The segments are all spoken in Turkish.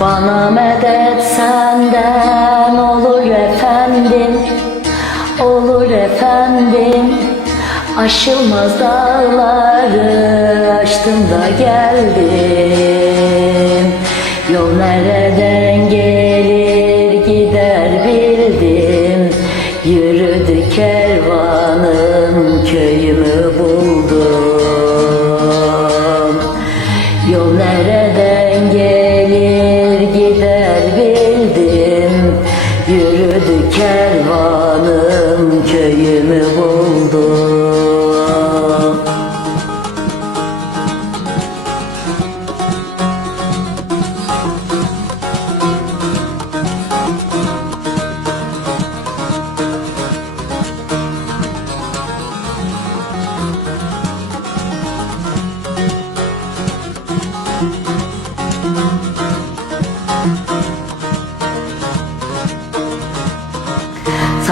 Bana medet senden olur efendim Olur efendim. Aşılmaz dağları aştım da geldim. Yol nereden gelir gider bildim. Yürüdü kervanım köyümü buldum. Yol nereden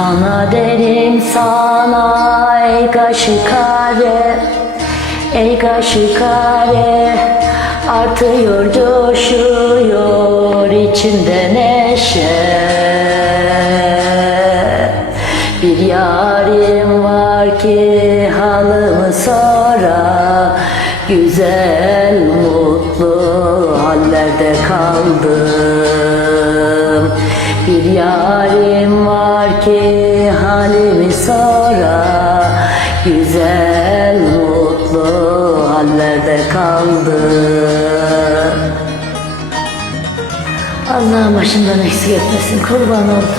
Sana derim sana ey kaşı kare Ey kaşı kare Artıyor coşuyor içimde neşe. Bir yarim var ki halımı sora Güzel mutlu hallerde kaldım. Bir yarim var ki halimi sora Güzel mutlu hallerde kaldım Allah başından eksik etmesin kurban oldu.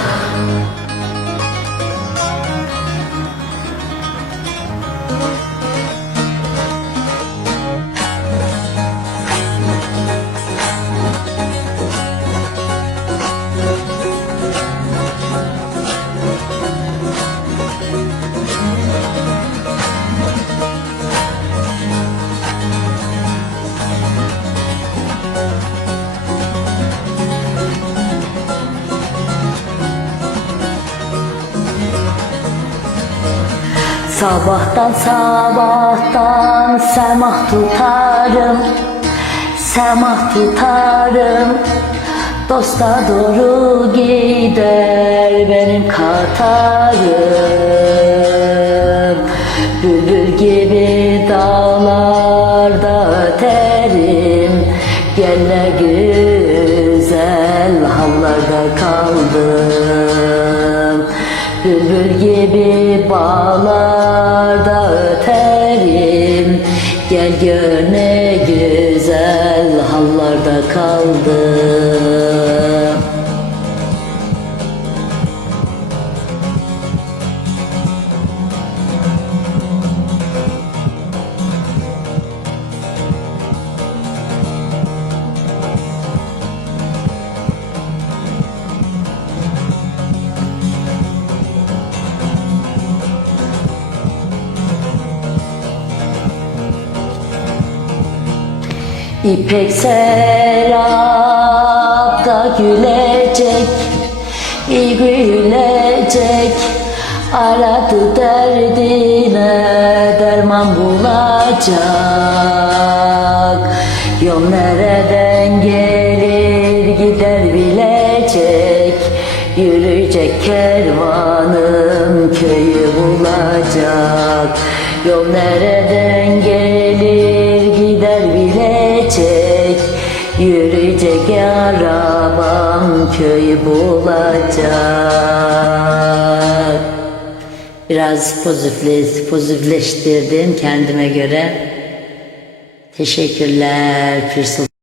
Sabahtan sabahtan semah tutarım Semah tutarım. Dosta doğru gider benim katarım. Bülbül gibi dağlarda Bülbül gibi bağlarda öterim. Gel gör ne güzel hallarda kaldım İpek serapta gülecek iyi gülecek. Aradı derdine derman bulacak. Yol nereden gelir gider bilecek. Yürüyecek kervanım köyü bulacak. Yol nereden arabam köyü bulacak Biraz pozitifle, pozitifleştirdim kendime göre. Teşekkürler Sultan.